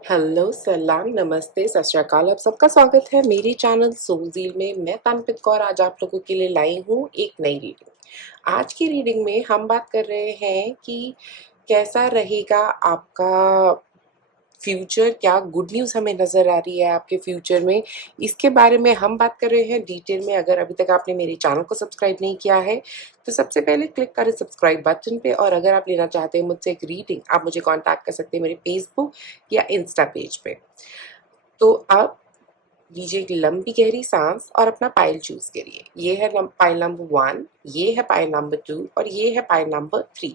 Hello, सलाम, नमस्ते, सत श्री अकाल। आप सबका स्वागत है मेरे चैनल सोलज़ील में। मैं तनप्रीत कौर आज आप लोगों के लिए लाई हूँ एक नई रीडिंग। आज की रीडिंग में हम बात कर रहे हैं कि कैसा रहेगा आपका फ्यूचर, क्या गुड न्यूज़ हमें नज़र आ रही है आपके फ्यूचर में, इसके बारे में हम बात कर रहे हैं डिटेल में। अगर अभी तक आपने मेरे चैनल को सब्सक्राइब नहीं किया है तो सबसे पहले क्लिक करें सब्सक्राइब बटन पे। और अगर आप लेना चाहते हैं मुझसे एक रीडिंग, आप मुझे कांटेक्ट कर सकते हैं मेरे फेसबुक या इंस्टा पेज पे। तो आप लीजिए एक लंबी गहरी सांस और अपना पाइल चूज करिए। ये है पाइल नंबर 1, ये है पाइल नंबर 2 और ये है पाइल नंबर 3।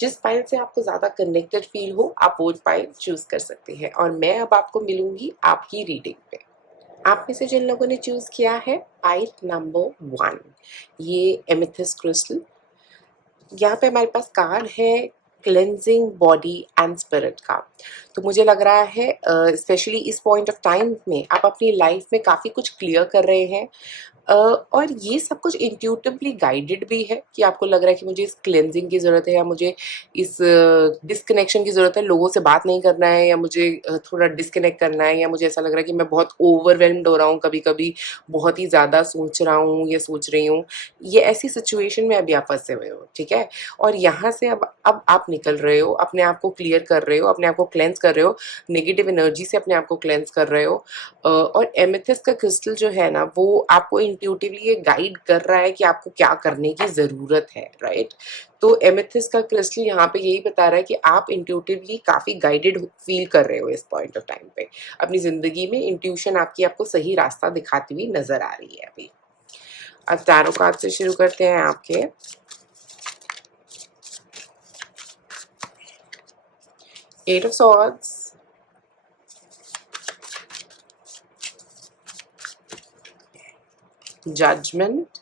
जिस पाइल से आपको ज्यादा कनेक्टेड फील हो आप वो पाइल चूज कर सकते हैं। और मैं अब आपको मिलूंगी आपकी रीडिंग पे। आप में से जिन लोगों ने चूज किया है पाइल नंबर 1, ये एमेथिस्ट क्रिस्टल, यहाँ पे हमारे पास कार्ड है क्लेंजिंग बॉडी एंड स्पिरिट का। तो मुझे लग रहा है स्पेशली इस पॉइंट ऑफ टाइम में आप अपनी लाइफ में काफ़ी कुछ क्लियर कर रहे हैं। और ये सब कुछ इंट्यूटिवली गाइडेड भी है कि आपको लग रहा है कि मुझे इस क्लेंजिंग की ज़रूरत है या मुझे इस डिस्कनेक्शन की ज़रूरत है, लोगों से बात नहीं करना है या मुझे थोड़ा डिस्कनेक्ट करना है, या मुझे ऐसा लग रहा है कि मैं बहुत ओवरवेल्म्ड हो रहा हूँ, कभी कभी बहुत ही ज़्यादा सोच रहा हूँ या सोच रही हूँ। ये ऐसी सिचुएशन में अभी आप फंसे हुए हो, ठीक है। और यहाँ से अब आप निकल रहे हो, अपने आप को क्लियर कर रहे हो, अपने आप को क्लेंस कर रहे हो, नेगेटिव एनर्जी से अपने आप को क्लेंस कर रहे हो। और एमेथिस्ट का क्रिस्टल जो है ना वो आपको इंट्यूटिवली ये गाइड कर रहा है कि आपको क्या करने की ज़रूरत है, राइट। तो एमेथिस्ट का क्रिस्टल यहाँ पे यही बता रहा है कि आप इंट्यूटिवली काफ़ी गाइडेड फील कर रहे हो इस पॉइंट ऑफ टाइम पे। अपनी ज़िंदगी में इंट्यूशन आपकी आपको सही रास्ता दिखाती हुई नज़र आ रही है अभी। अब टैरो कार्ड से शुरू करते हैं आपके। एट ऑफ सॉर्ड्स, जजमेंट,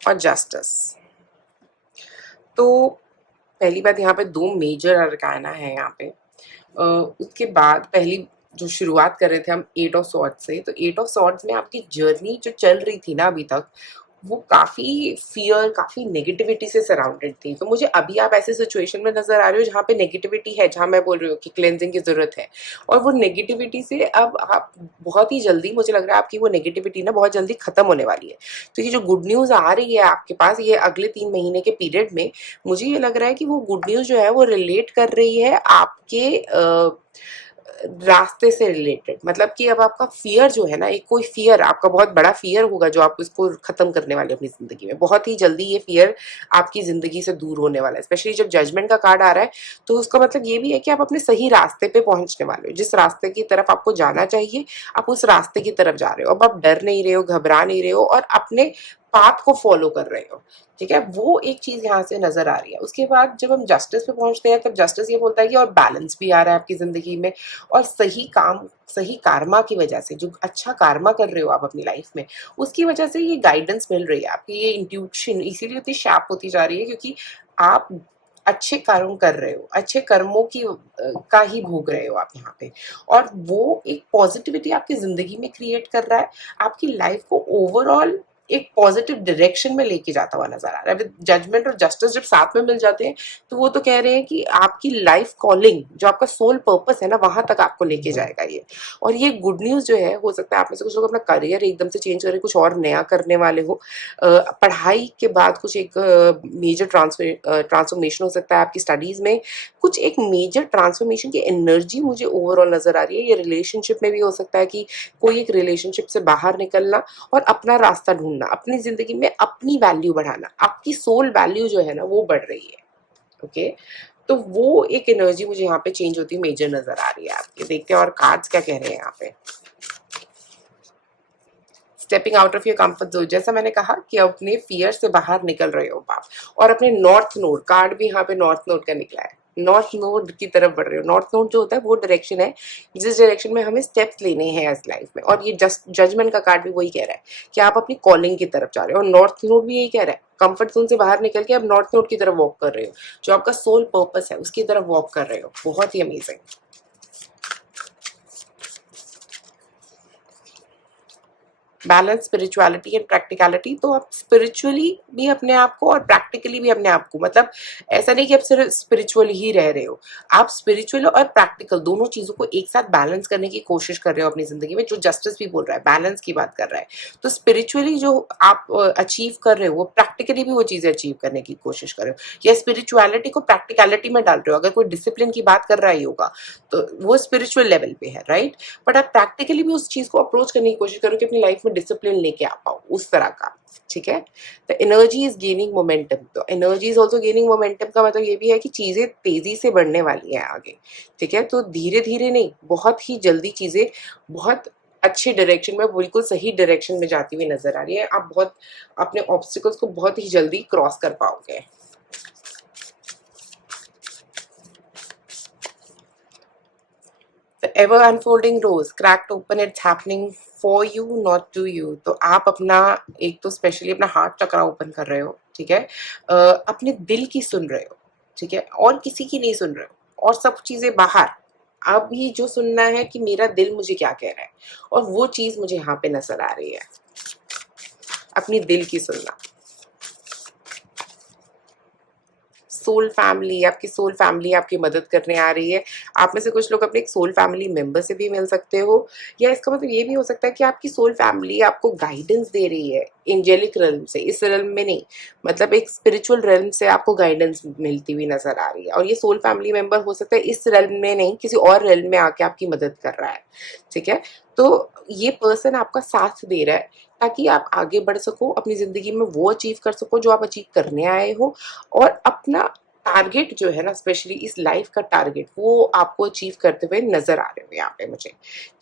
और जस्टिस। तो पहली बात, यहाँ पे दो मेजर अरकाना है यहाँ पे। उसके बाद पहली जो शुरुआत कर रहे थे हम एट ऑफ सॉर्ड्स से, तो एट ऑफ सॉर्ड्स में आपकी जर्नी जो चल रही थी ना अभी तक, वो काफी फियर, काफी नेगेटिविटी से सराउंडेड थी। तो मुझे अभी आप ऐसे सिचुएशन में नजर आ रहे हो जहाँ पे नेगेटिविटी है, जहाँ मैं बोल रही हूँ कि क्लेंजिंग की जरूरत है। और वो नेगेटिविटी से अब आप बहुत ही जल्दी, मुझे लग रहा है आपकी वो नेगेटिविटी ना बहुत जल्दी खत्म होने वाली है। तो ये जो गुड न्यूज आ रही है आपके पास ये अगले 3 महीने के पीरियड में, मुझे ये लग रहा है कि वो गुड न्यूज जो है वो रिलेट कर रही है आपके रास्ते से रिलेटेड। मतलब कि अब आपका फियर जो है ना, एक कोई फियर आपका बहुत बड़ा फियर होगा जो आप इसको खत्म करने वाले अपनी जिंदगी में। बहुत ही जल्दी ये फियर आपकी जिंदगी से दूर होने वाला है। स्पेशली जब जजमेंट का कार्ड आ रहा है तो उसका मतलब ये भी है कि आप अपने सही रास्ते पे पहुंचने वाले हो। जिस रास्ते की तरफ आपको जाना चाहिए आप उस रास्ते की तरफ जा रहे हो। अब आप डर नहीं रहे हो, घबरा नहीं रहे हो और अपने पाथ को फॉलो कर रहे हो, ठीक है। वो एक चीज यहाँ से नजर आ रही है। उसके बाद जब हम जस्टिस पे पहुंचते हैं तब जस्टिस ये बोलता है कि और बैलेंस भी आ रहा है आपकी जिंदगी में। और सही काम, सही कारमा की वजह से, जो अच्छा कारमा कर रहे हो आप अपनी लाइफ में, उसकी वजह से ये गाइडेंस मिल रही है आपकी। ये इंट्यूशन इसीलिए इतनी शार्प होती जा रही है क्योंकि आप अच्छे कर्म कर रहे हो, अच्छे कर्मों की का ही भोग रहे हो आप यहाँ पे। और वो एक पॉजिटिविटी आपकी जिंदगी में क्रिएट कर रहा है, आपकी लाइफ को ओवरऑल एक पॉजिटिव डायरेक्शन में लेके जाता हुआ नजर आ रहा है। जजमेंट और जस्टिस जब साथ में मिल जाते हैं तो वो तो कह रहे हैं कि आपकी लाइफ कॉलिंग, जो आपका सोल पर्पस है ना, वहां तक आपको लेके जाएगा ये। और ये गुड न्यूज जो है, हो सकता है आप में से कुछ लोग अपना करियर एकदम से चेंज करें, कुछ और नया करने वाले हो। पढ़ाई के बाद कुछ एक मेजर ट्रांसफॉर्मेशन हो सकता है आपकी स्टडीज में। कुछ एक मेजर ट्रांसफॉर्मेशन की एनर्जी मुझे ओवरऑल नजर आ रही है। ये रिलेशनशिप में भी हो सकता है कि कोई एक रिलेशनशिप से बाहर निकलना और अपना रास्ता ढूंढना, अपनी जिंदगी में अपनी वैल्यू बढ़ाना, आपकी सोल वैल्यू जो है ना वो बढ़ रही है। ओके, तो वो एक एनर्जी मुझे यहाँ पे चेंज होती मेजर नजर आ रही है आपके। देखते हैं और कार्ड्स क्या कह रहे हैं यहाँ पे। Stepping out of your comfort zone, जैसा मैंने कहा कि अपने फियर से बाहर निकल रहे हो आप। और अपने नॉर्थ नोड, कार्ड भी यहाँ पे नॉर्थ नोड का निकला है, नॉर्थ नोड की तरफ बढ़ रहे हो। नॉर्थ नोड जो होता है वो डायरेक्शन है जिस डायरेक्शन में हमें स्टेप्स लेने हैं इस लाइफ में। और ये जजमेंट का कार्ड भी वही कह रहा है कि आप अपनी कॉलिंग की तरफ जा रहे हो। और नॉर्थ नोड भी यही कह रहा है, कंफर्ट जोन से बाहर निकल के अब नॉर्थ नोड की तरफ वॉक कर रहे हो, जो आपका सोल पर्पस है उसकी तरफ वॉक कर रहे हो। बहुत ही amazing. Balance spirituality and practicality. तो आप स्पिरिचुअली भी अपने आप को और प्रैक्टिकली भी अपने आप को, मतलब ऐसा नहीं कि आप सिर्फ स्पिरिचुअल ही रह रहे हो, आप स्पिरिचुअल और प्रैक्टिकल दोनों चीज़ों को एक साथ बैलेंस करने की कोशिश कर रहे हो अपनी ज़िंदगी में, जो जस्टिस भी बोल रहा है, बैलेंस की बात कर रहा है। तो स्पिरिचुअली जो आप अचीव कर रहे हो, वो प्रैक्टिकली भी वो चीज़ें अचीव करने की कोशिश कर रहे हो, या स्पिरिचुअलिटी को प्रैक्टिकलिटी में डाल रहे हो। अगर कोई डिसिप्लिन की बात कर रहा ही होगा तो वो स्पिरिचुअल लेवल पे है, राइट? बट आप प्रैक्टिकली भी उस चीज़ को अप्रोच करने की कोशिश करो कि अपनी लाइफ में डिसिप्लिन लेके आ पाओ, उस तरह का। ठीक है? The energy is gaining momentum. तो energy is also gaining momentum का मतलब ये भी है कि चीज़ें तेज़ी से बढ़ने वाली हैं आगे। ठीक है? तो धीरे धीरे नहीं, बहुत ही जल्दी चीज़ें बहुत अच्छी डायरेक्शन में, बिल्कुल सही डायरेक्शन में जाती हुई नजर आ रही है। आप बहुत अपने ऑब्स्टिकल्स को बहुत ही जल्दी क्रॉस कर पाओगे। The ever unfolding rose cracked open, it's happening for you not to you। तो आप अपना एक तो स्पेशली अपना हार्ट चक्रा ओपन कर रहे हो। ठीक है? अपने दिल की सुन रहे हो। ठीक है? और किसी की नहीं सुन रहे हो, और सब चीजें बाहर। अभी जो सुनना है कि मेरा दिल मुझे क्या कह रहा है, और वो चीज मुझे यहाँ पे नजर आ रही है, अपनी दिल की सुनना। सोल फैमिली, आपकी सोल फैमिली आपकी मदद करने आ रही है। आप में से कुछ लोग अपने एक सोल फैमिली मेंबर से भी मिल सकते हो, या इसका मतलब ये भी हो सकता है कि आपकी सोल फैमिली आपको गाइडेंस दे रही है एंजेलिक रेल्म से, इस रेल्म में नहीं, मतलब एक स्पिरिचुअल रेल्म से आपको गाइडेंस मिलती हुई नजर आ रही है। और ये सोल फैमिली मेंबर हो सकता है इस रेल्म में नहीं, किसी और रेल्म में आके आपकी मदद कर रहा है। ठीक है? तो ये पर्सन आपका साथ दे रहा है ताकि आप आगे बढ़ सको, अपनी जिंदगी में वो अचीव कर सको जो आप अचीव करने आए हो, और अपना टारगेट जो है ना, स्पेशली इस लाइफ का टारगेट, वो आपको अचीव करते हुए नजर आ रहे हो यहाँ पे मुझे।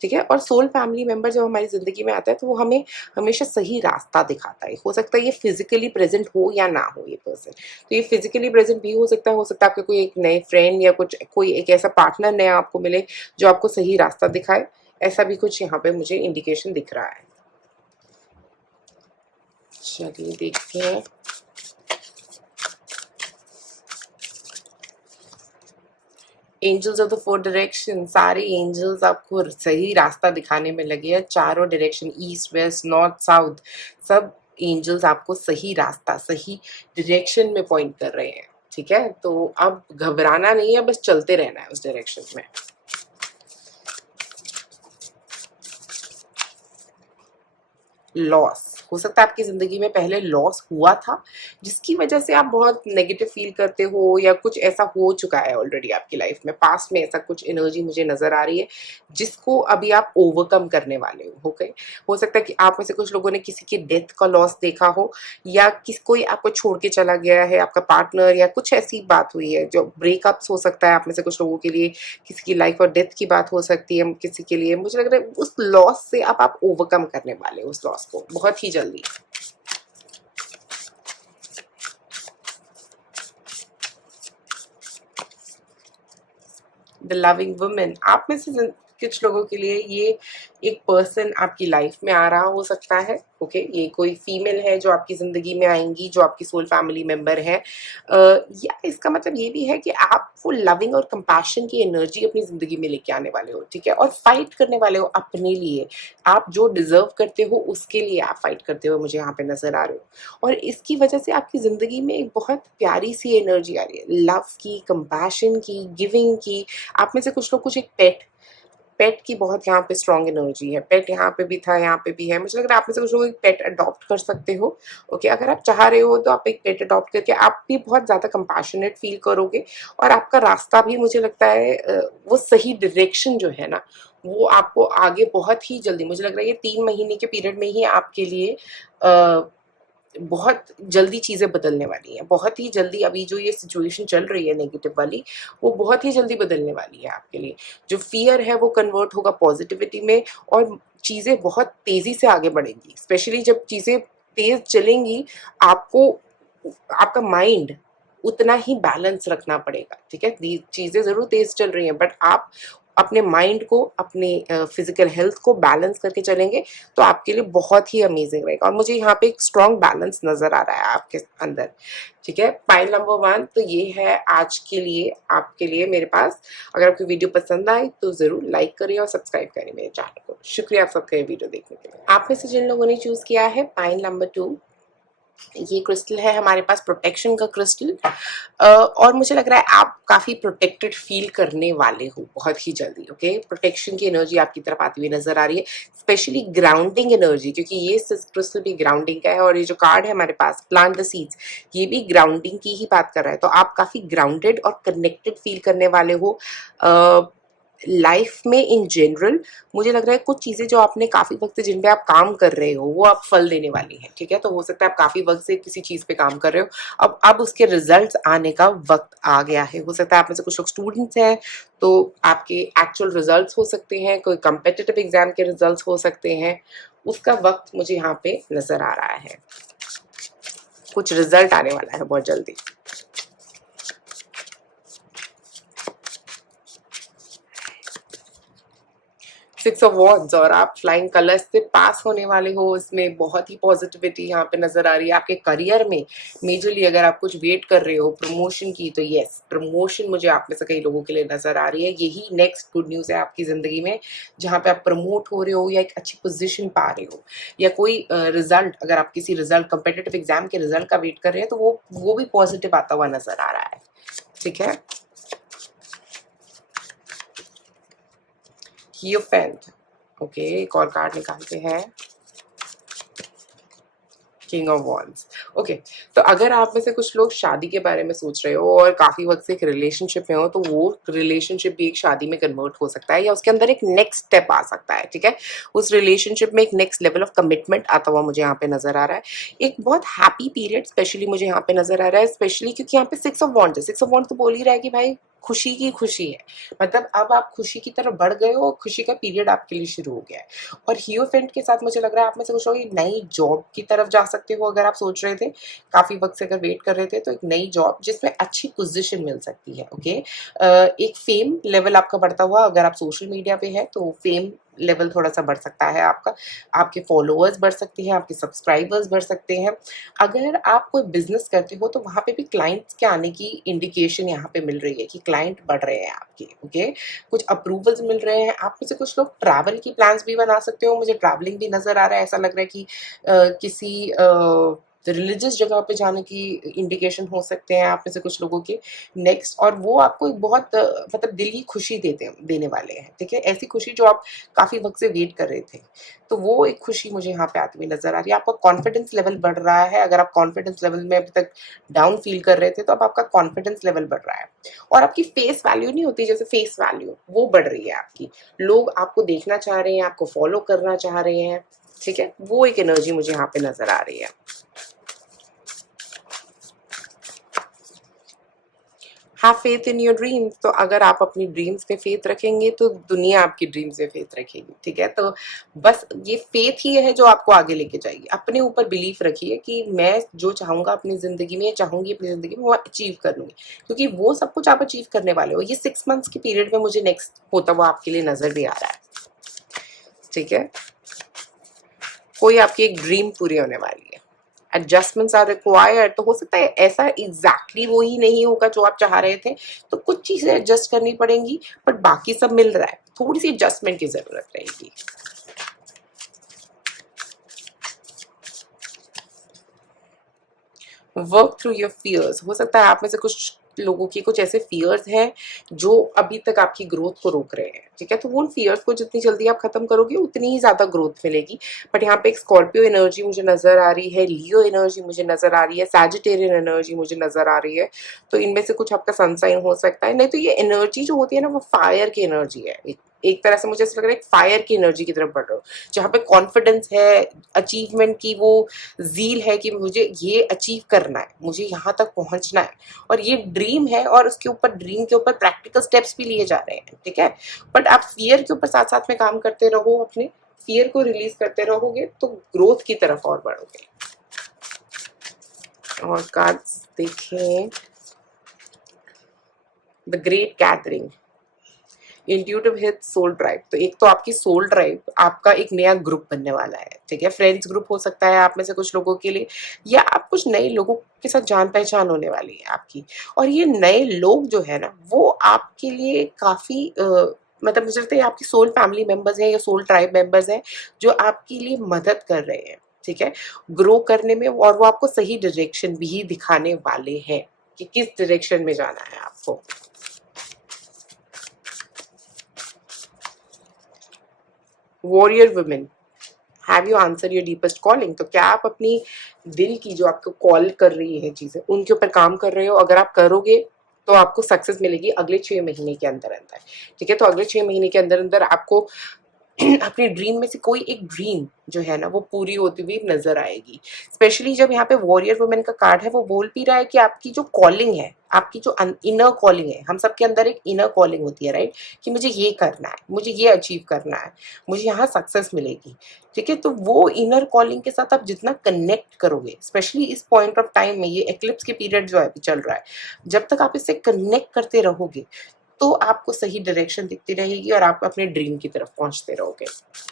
ठीक है? और सोल फैमिली मेंबर जब हमारी जिंदगी में आता है तो वो हमें हमेशा सही रास्ता दिखाता है। हो सकता है ये फिजिकली प्रेजेंट हो या ना हो ये पर्सन। तो ये फिजिकली प्रेजेंट भी हो सकता है आपके कोई एक नए फ्रेंड या कुछ कोई एक ऐसा पार्टनर नया आपको मिले जो आपको सही रास्ता दिखाए। ऐसा भी कुछ यहाँ पे मुझे इंडिकेशन दिख रहा है। चलिए देखते हैं। Angels of the four direction, सारे एंजल्स आपको सही रास्ता दिखाने में लगे हैं। चारों direction, east west north south, सब एंजल्स आपको सही रास्ता, सही डायरेक्शन में पॉइंट कर रहे हैं। ठीक है? तो अब घबराना नहीं है, बस चलते रहना है उस डायरेक्शन में। लॉस हो सकता है आपकी जिंदगी में पहले लॉस हुआ था, जिसकी वजह से आप बहुत नेगेटिव फील करते हो, या कुछ ऐसा हो चुका है ऑलरेडी आपकी लाइफ में, पास्ट में ऐसा कुछ एनर्जी मुझे नजर आ रही है जिसको अभी आप ओवरकम करने वाले हो। ओके? हो सकता है कि आप में से कुछ लोगों ने किसी की डेथ का लॉस देखा हो, या कोई आपको छोड़ के चला गया है, आपका पार्टनर, या कुछ ऐसी बात हुई है जो ब्रेकअप्स हो सकता है आप में से कुछ लोगों के लिए, किसी की लाइफ और डेथ की बात हो सकती है किसी के लिए। मुझे लग रहा है उस लॉस से अब आप ओवरकम करने वाले हो, उस लॉस को बहुत ही जल्दी। द लविंग वुमेन, आप में से कुछ लोगों के लिए ये एक पर्सन आपकी लाइफ में आ रहा हो सकता है। ओके? ये कोई फीमेल है जो आपकी जिंदगी में आएंगी, जो आपकी सोल फैमिली मेंबर है, या इसका मतलब ये भी है कि आप वो लविंग और कंपैशन की एनर्जी अपनी जिंदगी में लेके आने वाले हो। ठीक है? और फाइट करने वाले हो अपने लिए, आप जो डिजर्व करते हो उसके लिए आप फाइट करते हो, मुझे यहाँ पे नजर आ रहे हो। और इसकी वजह से आपकी जिंदगी में एक बहुत प्यारी सी एनर्जी आ रही है, लव की, कंपैशन की, गिविंग की। आप में से कुछ लोग कुछ एक पेट की बहुत यहाँ पे स्ट्रॉन्ग एनर्जी है। पेट यहाँ पे भी था, यहाँ पे भी है। मुझे लग रहा है आप में से कुछ लोग एक पेट अडॉप्ट कर सकते हो। ओके? अगर आप चाह रहे हो तो आप एक पेट अडॉप्ट करके आप भी बहुत ज़्यादा कंपैशनेट फील करोगे, और आपका रास्ता भी मुझे लगता है वो सही डायरेक्शन जो है ना, वो आपको आगे बहुत ही जल्दी, मुझे लग रहा है ये 3 महीने के पीरियड में ही आपके लिए बहुत जल्दी चीज़ें बदलने वाली हैं। बहुत ही जल्दी अभी जो ये सिचुएशन चल रही है नेगेटिव वाली, वो बहुत ही जल्दी बदलने वाली है आपके लिए। जो फ़ियर है वो कन्वर्ट होगा पॉज़िटिविटी में, और चीज़ें बहुत तेज़ी से आगे बढ़ेंगी। स्पेशली जब चीज़ें तेज़ चलेंगी, आपको आपका माइंड उतना ही बैलेंस रखना पड़ेगा। ठीक है? चीज़ें ज़रूर तेज़ चल रही हैं, बट आप अपने माइंड को, अपने फिजिकल हेल्थ को बैलेंस करके चलेंगे तो आपके लिए बहुत ही अमेजिंग रहेगा। और मुझे यहाँ पे एक स्ट्रॉन्ग बैलेंस नजर आ रहा है आपके अंदर। ठीक है, पाइल नंबर 1 तो ये है आज के लिए आपके लिए मेरे पास। अगर आपको वीडियो पसंद आए तो जरूर लाइक करें और सब्सक्राइब करें मेरे चैनल को। शुक्रिया आप सबका ये वीडियो देखने के लिए। आप में से जिन लोगों ने चूज किया है पाइल नंबर 2, ये क्रिस्टल है हमारे पास प्रोटेक्शन का क्रिस्टल। और मुझे लग रहा है आप काफी प्रोटेक्टेड फील करने वाले हो बहुत ही जल्दी। ओके, प्रोटेक्शन की एनर्जी आपकी तरफ आती हुई नजर आ रही है, स्पेशली ग्राउंडिंग एनर्जी, क्योंकि ये क्रिस्टल भी ग्राउंडिंग का है। और ये जो कार्ड है हमारे पास प्लांट द सीड्स, ये भी ग्राउंडिंग की ही बात कर रहा है। तो आप काफी ग्राउंडेड और कनेक्टेड फील करने वाले हो लाइफ में इन जनरल। मुझे लग रहा है कुछ चीजें जो आपने काफी वक्त से जिन पे आप काम कर रहे हो वो आप फल देने वाली हैं। ठीक है, तो हो सकता है आप काफी वक्त से किसी चीज पे काम कर रहे हो, अब उसके रिजल्ट्स आने का वक्त आ गया है। हो सकता है आप में से कुछ लोग स्टूडेंट्स हैं तो आपके एक्चुअल रिजल्ट्स हो सकते हैं, कोई कम्पिटिटिव एग्जाम के रिजल्ट्स हो सकते हैं, उसका वक्त मुझे यहाँ पे नजर आ रहा है। कुछ रिजल्ट आने वाला है बहुत जल्दी। 6 ऑफ वॉन्ड्स, और आप फ्लाइंग कलर्स से पास होने वाले हो। इसमें बहुत ही पॉजिटिविटी यहाँ पे नजर आ रही है आपके करियर में। मेजरली अगर आप कुछ वेट कर रहे हो प्रमोशन की, तो यस, प्रमोशन मुझे आप में से कई लोगों के लिए नजर आ रही है। यही नेक्स्ट गुड न्यूज है आपकी जिंदगी में, जहाँ पे आप प्रमोट हो रहे हो या एक अच्छी पोजिशन पा रहे हो, या कोई रिजल्ट, अगर आप किसी रिजल्ट कम्पिटिटिव एग्जाम के रिजल्ट का वेट कर रहे हैं तो वो भी पॉजिटिव आता हुआ नजर आ रहा है। ठीक है, हियोफेंट। ओके, एक और कार्ड निकालते हैं, किंग ऑफ वॉन्ड्स। ओके, तो अगर आप में से कुछ लोग शादी के बारे में सोच रहे हो और काफी वक्त से एक रिलेशनशिप में हो, तो वो रिलेशनशिप भी एक शादी में कन्वर्ट हो सकता है, या उसके अंदर एक नेक्स्ट स्टेप आ सकता है। ठीक है, उस रिलेशनशिप में एक नेक्स्ट लेवल ऑफ कमिटमेंट आता हुआ मुझे यहाँ पे नजर आ रहा है। एक बहुत हैप्पी पीरियड स्पेशली मुझे यहाँ पे नजर आ रहा है, स्पेशली क्योंकि यहाँ पे 6 ऑफ वॉन्ड्स है। 6 ऑफ वॉन्ड्स तो बोल ही रहा है कि भाई खुशी की खुशी है, मतलब अब आप खुशी की तरफ बढ़ गए हो और खुशी का पीरियड आपके लिए शुरू हो गया है। और हियोफेंट के साथ मुझे लग रहा है आप में से कुछ लोग एक नई जॉब की तरफ जा सकते हो। अगर आप सोच रहे थे काफी वक्त से, अगर वेट कर रहे थे, तो एक नई जॉब जिसमें अच्छी पोजीशन मिल सकती है। ओके, एक फेम लेवल आपका बढ़ता हुआ, अगर आप सोशल मीडिया पे है तो फेम लेवल थोड़ा सा बढ़ सकता है आपका, आपके फॉलोअर्स बढ़ सकते हैं, आपके सब्सक्राइबर्स बढ़ सकते हैं। अगर आप कोई बिजनेस करते हो तो वहां पे भी क्लाइंट्स के आने की इंडिकेशन यहाँ पे मिल रही है कि क्लाइंट बढ़ रहे हैं आपके। ओके, कुछ अप्रूवल्स मिल रहे हैं। आप में से कुछ लोग ट्रैवल की प्लान्स भी बना सकते हो, मुझे ट्रैवलिंग भी नजर आ रहा है। ऐसा लग रहा है कि किसी रिलीजियस जगह पे जाने की इंडिकेशन हो सकते हैं आप में से कुछ लोगों के नेक्स्ट, और वो आपको एक बहुत मतलब दिल की खुशी देने वाले हैं। ठीक है, ऐसी खुशी जो आप काफी वक्त से वेट कर रहे थे, तो वो एक खुशी मुझे यहाँ पे आती हुई नजर आ रही है। आपका कॉन्फिडेंस लेवल बढ़ रहा है। अगर आप कॉन्फिडेंस लेवल में अभी तक डाउन फील कर रहे थे, तो अब आपका कॉन्फिडेंस लेवल बढ़ रहा है। और आपकी फेस वैल्यू नहीं होती, जैसे फेस वैल्यू वो बढ़ रही है आपकी। लोग आपको देखना चाह रहे हैं, आपको फॉलो करना चाह रहे हैं। ठीक है, वो एक एनर्जी मुझे यहाँ पे नजर आ रही है। Have faith in your dreams, तो अगर आप अपनी ड्रीम्स पे फेथ रखेंगे तो दुनिया आपकी ड्रीम्स पे फेथ रखेगी। ठीक है, तो बस ये फेथ ही है जो आपको आगे लेके जाएगी। अपने ऊपर बिलीफ रखिए कि मैं जो चाहूंगा अपनी जिंदगी में, चाहूंगी अपनी जिंदगी में, वो अचीव कर लूंगी, क्योंकि वो सब कुछ आप अचीव करने वाले हो। ये 6 मंथ्स के पीरियड में मुझे नेक्स्ट होता हुआ आपके लिए नजर भी आ रहा है। ठीक है, कोई आपकी एक ड्रीम पूरी होने वाली है। एडजस्टमेंट्स आर रिक्वायर्ड, तो हो सकता है ऐसा एग्जैक्टली वो ही नहीं होगा जो आप चाह रहे थे, तो कुछ चीजें एडजस्ट करनी पड़ेंगी, बट बाकी सब मिल रहा है। थोड़ी सी एडजस्टमेंट की जरूरत रहेगी। वर्क थ्रू योर फियर्स, हो सकता है आप में से कुछ लोगों की कुछ ऐसे फियर्स हैं जो अभी तक आपकी ग्रोथ को रोक रहे हैं। ठीक है, तो वो उन फियर्स को जितनी जल्दी आप खत्म करोगे उतनी ही ज्यादा ग्रोथ मिलेगी। बट यहाँ पे एक स्कॉर्पियो एनर्जी मुझे नजर आ रही है, लियो एनर्जी मुझे नजर आ रही है, सैजिटेरियन एनर्जी मुझे नजर आ रही है। तो इनमें से कुछ आपका सनसाइन हो सकता है। नहीं तो ये एनर्जी जो होती है ना, वो फायर की एनर्जी है। एक तरह से मुझे ऐसा लग रहा है एक फायर की एनर्जी की तरफ बढ़ रहे हो, जहाँ पे कॉन्फिडेंस है, अचीवमेंट की वो जील है कि मुझे ये अचीव करना है, मुझे यहाँ तक पहुंचना है, और ये ड्रीम है। और उसके ऊपर, ड्रीम के ऊपर प्रैक्टिकल स्टेप्स भी लिए जा रहे हैं। ठीक है, बट आप फियर के ऊपर साथ साथ में काम करते रहो, अपने फियर को रिलीज करते रहोगे तो ग्रोथ की तरफ और बढ़ोगे। और कार्ड्स देखें, the great gathering, intuitive hit soul drive, तो एक तो आपकी सोल ड्राइव आपका एक नया ग्रुप बनने वाला है, ठीक है। फ्रेंड्स ग्रुप हो सकता है आप में से कुछ लोगों के लिए, या आप कुछ नए लोगों के साथ जान पहचान होने वाली है आपकी। और ये नए लोग जो है ना वो आपके लिए काफी मतलब मुझे लगता है आपकी सोल फैमिली मेंबर्स हैं या सोल ट्राइब मेंबर्स हैं जो आपके लिए मदद कर रहे हैं, ठीक है, ग्रो करने में। और वो आपको सही डायरेक्शन भी दिखाने वाले हैं कि किस डायरेक्शन में जाना है आपको। Warrior women, have you answer your deepest calling, तो क्या आप अपनी दिल की जो आपको कॉल कर रही है चीजें उनके ऊपर काम कर रहे हो? अगर आप करोगे तो आपको सक्सेस मिलेगी अगले 6 महीने के अंदर अंदर, ठीक है। तो अगले 6 महीने के अंदर अंदर आपको अपनी ड्रीम में से कोई एक ड्रीम जो है ना वो पूरी होती हुई नजर आएगी। स्पेशली जब यहाँ पे वॉरियर वुमेन का कार्ड है, वो बोल भी रहा है कि आपकी जो कॉलिंग है, आपकी जो इनर कॉलिंग है, हम सबके अंदर एक इनर कॉलिंग होती है, राइट, कि मुझे ये करना है, मुझे ये अचीव करना है, मुझे यहाँ सक्सेस मिलेगी, ठीक है। तो वो इनर कॉलिंग के साथ आप जितना कनेक्ट करोगे, स्पेशली इस पॉइंट ऑफ टाइम में, ये एक्लिप्स के पीरियड जो है अभी चल रहा है, जब तक आप इससे कनेक्ट करते रहोगे तो आपको सही डायरेक्शन दिखती रहेगी और आप अपने ड्रीम की तरफ पहुंचते रहोगे,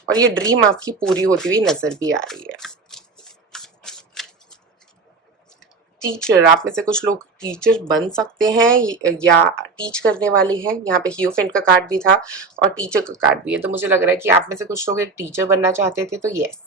और ये ड्रीम आपकी पूरी होती हुई नजर भी आ रही है। टीचर, आप में से कुछ लोग टीचर बन सकते हैं या टीच करने वाले हैं। यहाँ पे हियोफेंट का कार्ड भी था और टीचर का कार्ड भी है, तो मुझे लग रहा है कि आप में से कुछ लोग एक टीचर बनना चाहते थे, तो यस,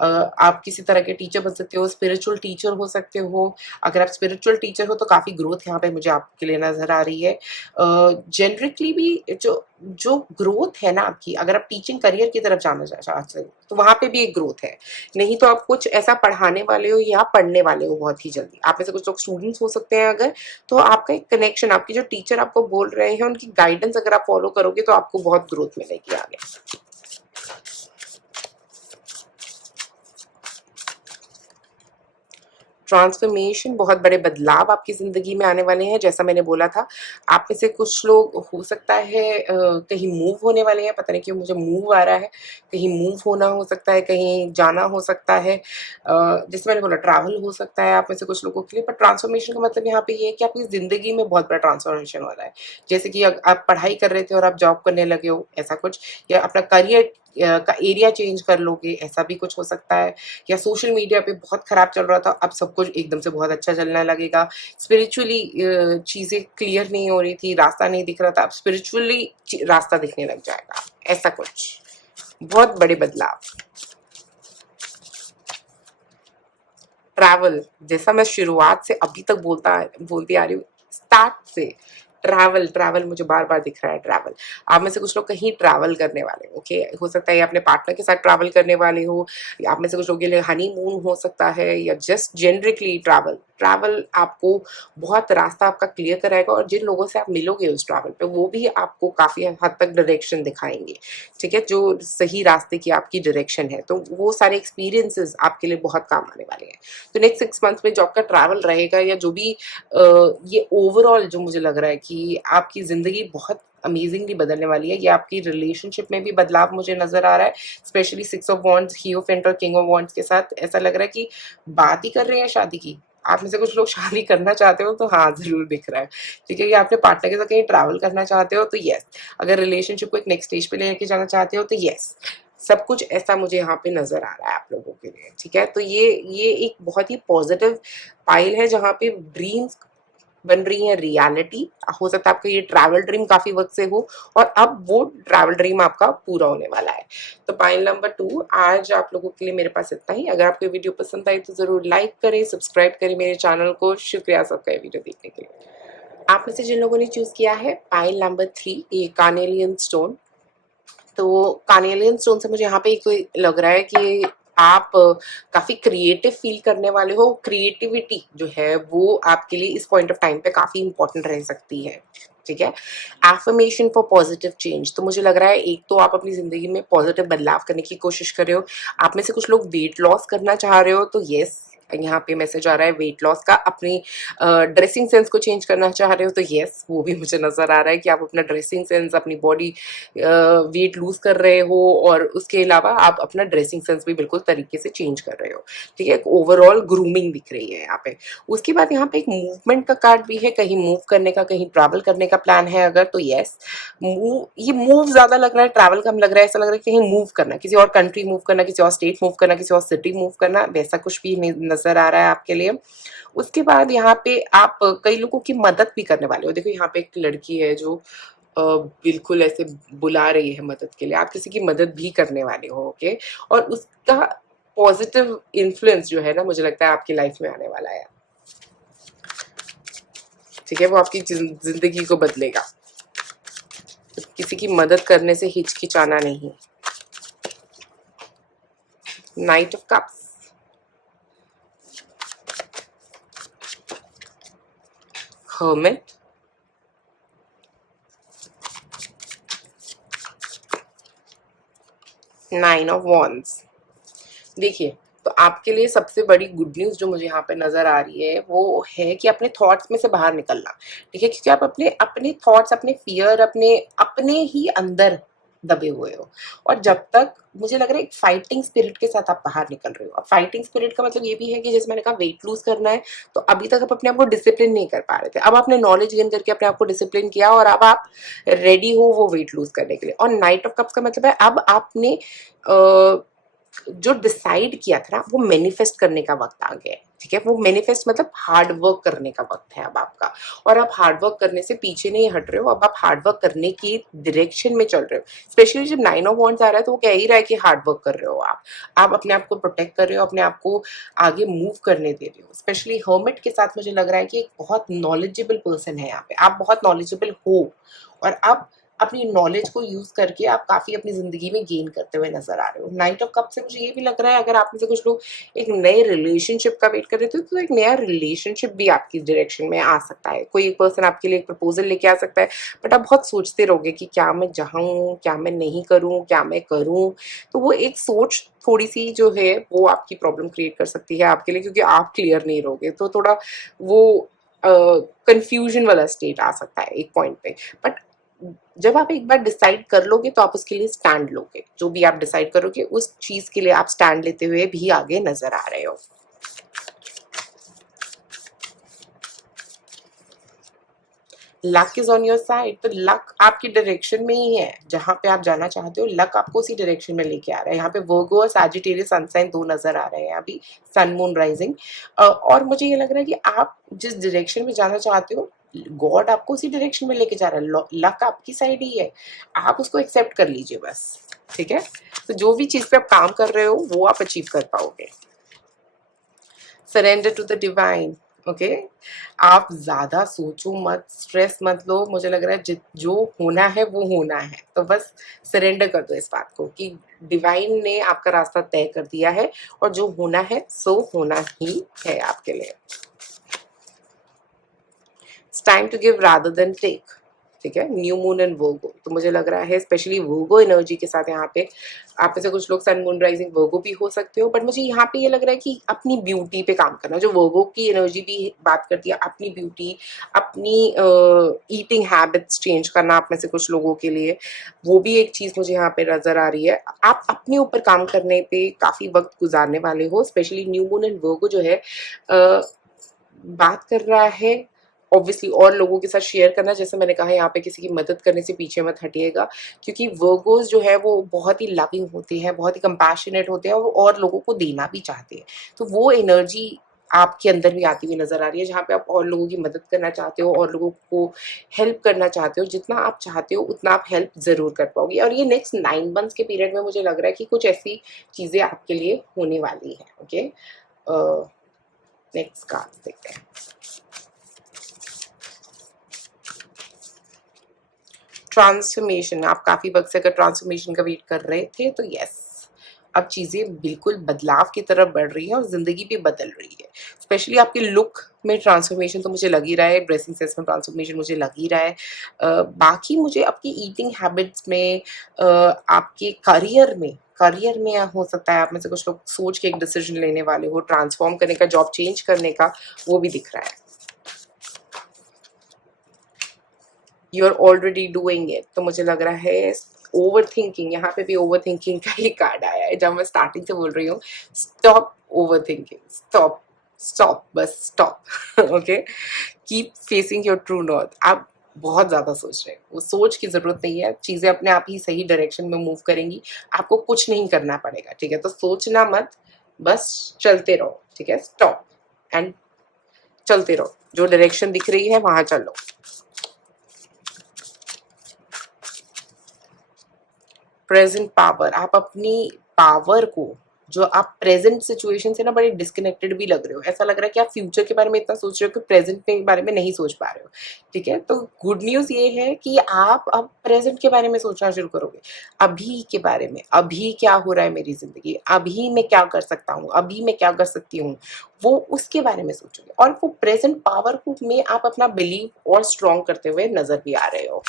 आप किसी तरह के टीचर बन सकते हो, स्पिरिचुअल टीचर हो सकते हो। अगर आप स्पिरिचुअल टीचर हो तो काफ़ी ग्रोथ यहाँ पे मुझे आपके लिए नज़र आ रही है। जनरिकली भी जो जो ग्रोथ है ना आपकी, अगर आप टीचिंग करियर की तरफ जाना चाहते हो तो वहाँ पे भी एक ग्रोथ है। नहीं तो आप कुछ ऐसा पढ़ाने वाले हो या पढ़ने वाले हो बहुत ही जल्दी। आप में से कुछ लोग स्टूडेंट्स हो सकते हैं अगर, तो आपका एक कनेक्शन, आपकी जो टीचर आपको बोल रहे हैं उनकी गाइडेंस अगर आप फॉलो करोगे तो आपको बहुत ग्रोथ मिलेगी आगे। ट्रांसफॉर्मेशन, बहुत बड़े बदलाव आपकी ज़िंदगी में आने वाले हैं। जैसा मैंने बोला था, आप में से कुछ लोग हो सकता है कहीं मूव होने वाले हैं, पता नहीं क्यों मुझे मूव आ रहा है, कहीं मूव होना हो सकता है, कहीं जाना हो सकता है, जैसे मैंने बोला ट्रैवल हो सकता है आप में से कुछ लोगों के लिए। पर ट्रांसफॉर्मेशन का मतलब यहाँ पे ये है कि आपकी ज़िंदगी में बहुत बड़ा ट्रांसफॉर्मेशन हो रहा है। जैसे कि आप पढ़ाई कर रहे थे और आप जॉब करने लगे हो, ऐसा कुछ, या अपना करियर का एरिया चेंज कर लोगे, ऐसा भी कुछ हो सकता है। या सोशल मीडिया पे बहुत खराब चल रहा था, अब सब कुछ एकदम से बहुत अच्छा चलने लगेगा। स्पिरिचुअली चीज़ें क्लियर नहीं हो रही थी, रास्ता नहीं दिख रहा था, अब स्पिरिचुअली रास्ता दिखने लग जाएगा, ऐसा कुछ बहुत बड़े बदलाव। ट्रैवल, जैसा मैं शुरुआत से अभी तक बोलती आ रही हूँ, स्टार्ट से ट्रैवल ट्रैवल मुझे बार बार दिख रहा है। ट्रैवल, आप में से कुछ लोग कहीं ट्रैवल करने वाले हो, ओके, हो सकता है या अपने पार्टनर के साथ ट्रैवल करने वाले हो, या आप में से कुछ लोगों के लिए हनीमून हो सकता है, या जस्ट जनरिकली ट्रैवल। ट्रैवल आपको बहुत रास्ता आपका क्लियर कराएगा, और जिन लोगों से आप मिलोगे उस ट्रैवल पे वो भी आपको काफ़ी हद तक डायरेक्शन दिखाएंगे, ठीक है, जो सही रास्ते की आपकी डायरेक्शन है। तो वो सारे एक्सपीरियंसेस आपके लिए बहुत काम आने वाले हैं। तो नेक्स्ट 6 मंथ्स में जो आपका ट्रैवल रहेगा, या जो भी ये ओवरऑल जो मुझे लग रहा है कि आपकी ज़िंदगी बहुत अमेजिंगली बदलने वाली है। ये आपकी रिलेशनशिप में भी बदलाव मुझे नज़र आ रहा है, स्पेशली 6 ऑफ वॉन्ड्स, हियोफेंट और किंग ऑफ वॉन्ड्स के साथ। ऐसा लग रहा है कि बात ही कर रहे हैं शादी की, आप में से कुछ लोग शादी करना चाहते हो तो हाँ ज़रूर दिख रहा है, ठीक है। या अपने पार्टनर के साथ कहीं ट्रैवल करना चाहते हो तो येस, अगर रिलेशनशिप को एक नेक्स्ट स्टेज पे लेके जाना चाहते हो तो येस, सब कुछ ऐसा मुझे यहाँ पे नज़र आ रहा है आप लोगों के लिए, ठीक है। तो ये एक बहुत ही पॉजिटिव पाइल है जहाँ पे ड्रीम्स बन रही है रियलिटी। हो सकता है आपका ये ट्रैवल ड्रीम काफी वक्त से हो और अब वो ट्रैवल ड्रीम आपका पूरा होने वाला है। तो पाइल नंबर 2, आज आप लोगों के लिए मेरे पास इतना ही। अगर आपको वीडियो पसंद आई तो जरूर लाइक करें, सब्सक्राइब करें मेरे चैनल को। शुक्रिया सबका ये वीडियो देखने के लिए। आप में से जिन लोगों ने चूज किया है पाइल नंबर 3, ये कार्नेलियन स्टोन, तो कार्नेलियन स्टोन से मुझे यहाँ पे कोई लग रहा है कि आप काफी क्रिएटिव फील करने वाले हो। क्रिएटिविटी जो है वो आपके लिए इस पॉइंट ऑफ टाइम पे काफी इंपॉर्टेंट रह सकती है, ठीक है। एफर्मेशन फॉर पॉजिटिव चेंज, तो मुझे लग रहा है एक तो आप अपनी जिंदगी में पॉजिटिव बदलाव करने की कोशिश कर रहे हो। आप में से कुछ लोग वेट लॉस करना चाह रहे हो, तो येस, यहाँ पे मैसेज आ रहा है वेट लॉस का। अपनी ड्रेसिंग सेंस को चेंज करना चाह रहे हो तो यस, वो भी मुझे नज़र आ रहा है कि आप अपना ड्रेसिंग सेंस, अपनी बॉडी वेट लूज कर रहे हो, और उसके अलावा आप अपना ड्रेसिंग सेंस भी बिल्कुल तरीके से चेंज कर रहे हो। ठीक है, ओवरऑल ग्रूमिंग दिख रही है यहाँ पे। उसके बाद यहाँ पे एक मूवमेंट का कार्ड भी है, कहीं मूव करने का, कहीं ट्रैवल करने का प्लान है अगर, तो यस मूव, ये मूव ज्यादा लग रहा है, ट्रैवल कम लग रहा है। ऐसा लग रहा है कि कहीं मूव करना, किसी और कंट्री मूव करना, किसी और स्टेट मूव करना, किसी और सिटी मूव करना, वैसा कुछ भी नजर आ रहा है आपके लिए। उसके बाद यहाँ पे आप कई लोगों की मदद भी करने वाले हो। देखो यहाँ पे एक लड़की है जो बिल्कुल ऐसे बुला रही है मदद के लिए, आप किसी की मदद भी करने वाले हो। ओके, और उसका पॉजिटिव इन्फ्लुएंस जो है ना, मुझे लगता है आपकी लाइफ में आने वाला है। ठीक है, वो आपकी जिंदगी को बदलेगा। किसी की मदद करने से हिचकिचाना नहीं। Night of cups, hermit, nine of wands. देखिए, तो आपके लिए सबसे बड़ी गुड न्यूज जो मुझे यहाँ पे नजर आ रही है वो है कि अपने थॉट्स में से बाहर निकलना। ठीक है, क्योंकि आप अपने अपने थॉट्स, अपने फियर, अपने अपने ही अंदर दबे हुए हो, और जब तक मुझे लग रहा है एक फाइटिंग स्पिरिट के साथ आप बाहर निकल रहे हो। अब फाइटिंग स्पिरिट का मतलब ये भी है कि जैसे मैंने कहा वेट लूज करना है, तो अभी तक आप अपने आप को डिसिप्लिन नहीं कर पा रहे थे, अब आपने नॉलेज गेन करके अपने आप को डिसिप्लिन किया और अब आप रेडी हो वो वेट लूज करने के लिए। और नाइट ऑफ कप्स का मतलब है अब आपने जो डिसाइड किया था ना वो मैनिफेस्ट करने का वक्त आ गया है। ठीक है, वो मैनिफेस्ट मतलब हार्ड वर्क करने का वक्त है अब आपका, और आप हार्ड वर्क करने से पीछे नहीं हट रहे हो, अब आप हार्ड वर्क करने की डायरेक्शन में चल रहे हो। स्पेशली जब नाइन ऑफ वॉन्ड्स आ रहा है तो वो कह ही रहा है कि हार्ड वर्क कर रहे हो आप अपने आप को प्रोटेक्ट कर रहे हो, अपने आप को आगे मूव करने दे रहे हो। स्पेशली हर्मिट के साथ मुझे लग रहा है कि एक बहुत नॉलेजेबल पर्सन है यहाँ पे, आप बहुत नॉलेजेबल हो, और आप अपनी नॉलेज को यूज करके आप काफी अपनी जिंदगी में गेन करते हुए नजर आ रहे हो। नाइट ऑफ कप से मुझे ये भी लग रहा है अगर आप में से कुछ लोग एक नए रिलेशनशिप का वेट कर रहे थे तो एक नया रिलेशनशिप भी आपकी डायरेक्शन में आ सकता है। कोई एक पर्सन आपके लिए एक प्रपोजल लेके आ सकता है, बट आप बहुत सोचते रहोगे कि क्या मैं जाऊं, क्या मैं नहीं करूं, क्या मैं करूं। तो वो एक सोच थोड़ी सी जो है वो आपकी प्रॉब्लम क्रिएट कर सकती है आपके लिए, क्योंकि आप क्लियर नहीं रहोगे, तो थोड़ा वो कंफ्यूजन वाला स्टेट आ सकता है एक पॉइंट पे। बट जब आप एक बार डिसाइड कर लोगे तो आप उसके लिए स्टैंड लोगे, जो भी आप डिसाइड करोगे उस चीज के लिए आप स्टैंड लेते हुए भी आगे नजर आ रहे हो। Luck is on your side, तो लक आपकी डायरेक्शन में ही है, जहां पे आप जाना चाहते हो लक आपको उसी डायरेक्शन में लेके आ रहा है। यहाँ पे वर्गो और सैजिटेरियस सन साइन दो नजर आ रहे हैं अभी, सन मून राइजिंग। और मुझे ये लग रहा है कि आप जिस डायरेक्शन में जाना चाहते हो गॉड आपको उसी डायरेक्शन में लेके जा रहा है, लक आपकी साइड ही है, आप उसको एक्सेप्ट कर लीजिए बस। ठीक है, तो जो भी चीज पे आप काम कर रहे हो वो आप अचीव कर पाओगे। Surrender to the divine. Okay, आप ज्यादा सोचो मत, स्ट्रेस मत लो, मुझे लग रहा है जो होना है वो होना है, तो बस सरेंडर कर दो इस बात को कि डिवाइन ने आपका रास्ता तय कर दिया है, और जो होना है सो होना ही है आपके लिए। It's time to give rather than take. ठीक है, न्यू मून एंड वर्गो, तो मुझे लग रहा है स्पेशली वर्गो एनर्जी के साथ यहाँ पे आप में से कुछ लोग सन मून राइजिंग वर्गो भी हो सकते हो, बट मुझे यहाँ पे ये लग रहा है कि अपनी ब्यूटी पे काम करना, जो वर्गो की एनर्जी भी बात करती है अपनी ब्यूटी, अपनी ईटिंग हैबिट्स चेंज करना आप में से कुछ लोगों के लिए, वो भी एक चीज मुझे यहाँ पे नजर आ रही है। आप अपने ऊपर काम करने पे काफी वक्त गुजारने वाले हो। स्पेशली न्यू मून एंड वर्गो जो है बात कर रहा है ऑब्वियसली और लोगों के साथ शेयर करना, जैसे मैंने कहा यहाँ पे किसी की मदद करने से पीछे मत हटिएगा, क्योंकि वर्गोस जो है वो बहुत ही लविंग होते हैं, बहुत ही कंपैशनेट होते हैं, और लोगों को देना भी चाहते हैं। तो वो एनर्जी आपके अंदर भी आती हुई नजर आ रही है, जहाँ पे आप और लोगों की मदद करना चाहते हो और लोगों को हेल्प करना चाहते हो। जितना आप चाहते हो उतना आप हेल्प जरूर कर पाओगे, और ये नेक्स्ट 9 मंथ्स के पीरियड में मुझे लग रहा है कि कुछ ऐसी चीजें आपके लिए होने वाली है। ओके, नेक्स्ट कार्ड देखते हैं। ट्रांसफॉर्मेशन, आप काफी वक्त से अगर ट्रांसफॉर्मेशन का वेट कर रहे थे तो यस, अब चीजें बिल्कुल बदलाव की तरफ बढ़ रही है और जिंदगी भी बदल रही है। स्पेशली आपकी लुक में ट्रांसफॉर्मेशन तो मुझे लग ही रहा है, ड्रेसिंग सेंस में ट्रांसफॉर्मेशन मुझे लग ही रहा है। बाकी मुझे आपकी ईटिंग हैबिट्स में, आपके करियर में हो सकता है आप में से कुछ लोग सोच के एक डिसीजन लेने वाले हो, ट्रांसफॉर्म करने का, जॉब चेंज करने का, वो भी दिख रहा है। You are already doing it, तो मुझे लग रहा है ओवर थिंकिंग, यहाँ पे भी ओवर थिंकिंग का ही कार्ड आया है जब मैं स्टार्टिंग से बोल रही हूँ stop over thinking, stop stop, bus stop. Okay, keep facing your true north. आप बहुत ज़्यादा सोच रहे हैं, वो सोच की ज़रूरत नहीं है, चीज़ें अपने आप ही सही डायरेक्शन में मूव करेंगी, आपको कुछ नहीं करना पड़ेगा, ठीक है? तो सोचना मत, बस चलते रहो, ठीक है? स्टॉप एंड चलते रहो, जो डायरेक्शन दिख रही है वहाँ चलो। प्रेजेंट पावर, आप अपनी पावर को, जो आप प्रेजेंट सिचुएशन से ना बड़े डिस्कनेक्टेड भी लग रहे हो, ऐसा लग रहा है कि आप फ्यूचर के बारे में इतना सोच रहे हो कि प्रेजेंट के बारे में नहीं सोच पा रहे हो, ठीक है? तो गुड न्यूज़ ये है कि आप अब प्रेजेंट के बारे में सोचना शुरू करोगे, अभी के बारे में, अभी क्या हो रहा है मेरी ज़िंदगी, अभी मैं क्या कर सकता हूँ, अभी मैं क्या कर सकती हूँ, वो उसके बारे में सोचोगे, और वो प्रेजेंट पावर को में आप अपना बिलीव और स्ट्रॉन्ग करते हुए नज़र भी आ रहे हो।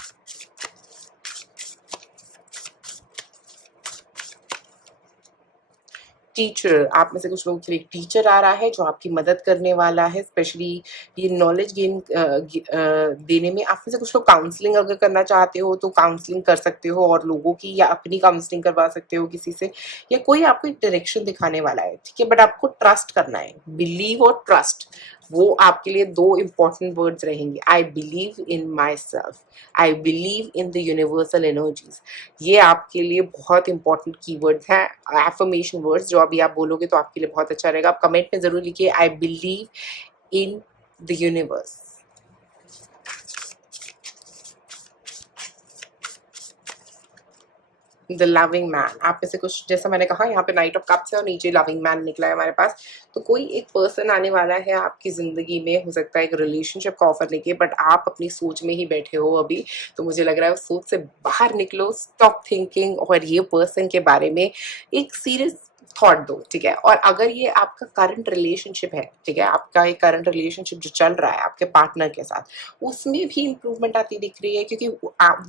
टीचर, आप में से कुछ लोगों के लिए एक टीचर आ रहा है जो आपकी मदद करने वाला है, स्पेशली ये नॉलेज गेन देने में। आप में से कुछ लोग काउंसलिंग अगर करना चाहते हो तो काउंसलिंग कर सकते हो, और लोगों की या अपनी काउंसलिंग करवा सकते हो किसी से, या कोई आपको एक डायरेक्शन दिखाने वाला है, ठीक है? बट आपको ट्रस्ट करना है, बिलीव और ट्रस्ट, वो आपके लिए दो इंपॉर्टेंट वर्ड्स रहेंगे। I believe in my self, I believe in the universal energies, ये आपके लिए बहुत इंपॉर्टेंट कीवर्ड्स हैं, एफर्मेशन वर्ड्स, जो अभी आप बोलोगे तो आपके लिए बहुत अच्छा रहेगा। आप कमेंट में जरूर लिखिए I believe in the universe. The loving man, आप में से कुछ, जैसा मैंने कहा, यहाँ पे नाइट ऑफ कप्स है और नीचे लविंग मैन निकला है हमारे पास। तो कोई एक पर्सन आने वाला है आपकी जिंदगी में, हो सकता है एक रिलेशनशिप का ऑफर लेके, बट आप अपनी सोच में ही बैठे हो अभी। तो मुझे लग रहा है उस सोच से बाहर निकलो, स्टॉप थिंकिंग, और ये पर्सन के बारे में एक सीरियस थॉट दो, ठीक है? और अगर ये आपका करंट रिलेशनशिप है, ठीक है, आपका एक करंट रिलेशनशिप जो चल रहा है आपके पार्टनर के साथ, उसमें भी इंप्रूवमेंट आती दिख रही है, क्योंकि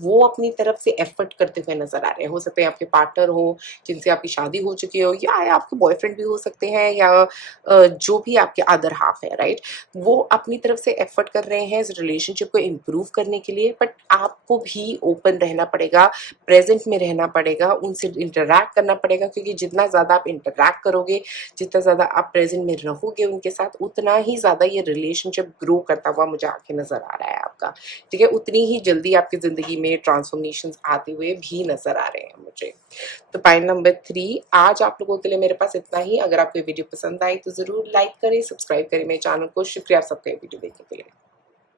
वो अपनी तरफ से एफर्ट करते हुए नजर आ रहे हैं। हो सकते हैं आपके पार्टनर हो जिनसे आपकी शादी हो चुकी हो, या आपके बॉयफ्रेंड भी हो सकते हैं, या जो भी आपके अदर हाफ है, राइट? वो अपनी तरफ से एफर्ट कर रहे हैं इस रिलेशनशिप को इम्प्रूव करने के लिए, बट आपको भी ओपन रहना पड़ेगा, प्रेजेंट में रहना पड़ेगा, उनसे इंटरैक्ट करना पड़ेगा, क्योंकि जितना ज़्यादा आप इंटरैक्ट करोगे, जितना ज़्यादा आप प्रेजेंट में रहोगे उनके साथ, उतना ही ज़्यादा ये रिलेशनशिप ग्रो करता हुआ मुझे आके नज़र आ रहा है आपका, ठीक है? उतनी ही जल्दी आपकी ज़िंदगी में ट्रांसफॉर्मेशंस आते हुए भी नज़र आ रहे हैं मुझे। तो पॉइंट नंबर 3 आज आप लोगों के लिए मेरे पास इतना ही। अगर आपको ये वीडियो पसंद आई तो ज़रूर लाइक करें, सब्सक्राइब करें मेरे चैनल को। शुक्रिया आप सबका ये वीडियो देखने के लिए।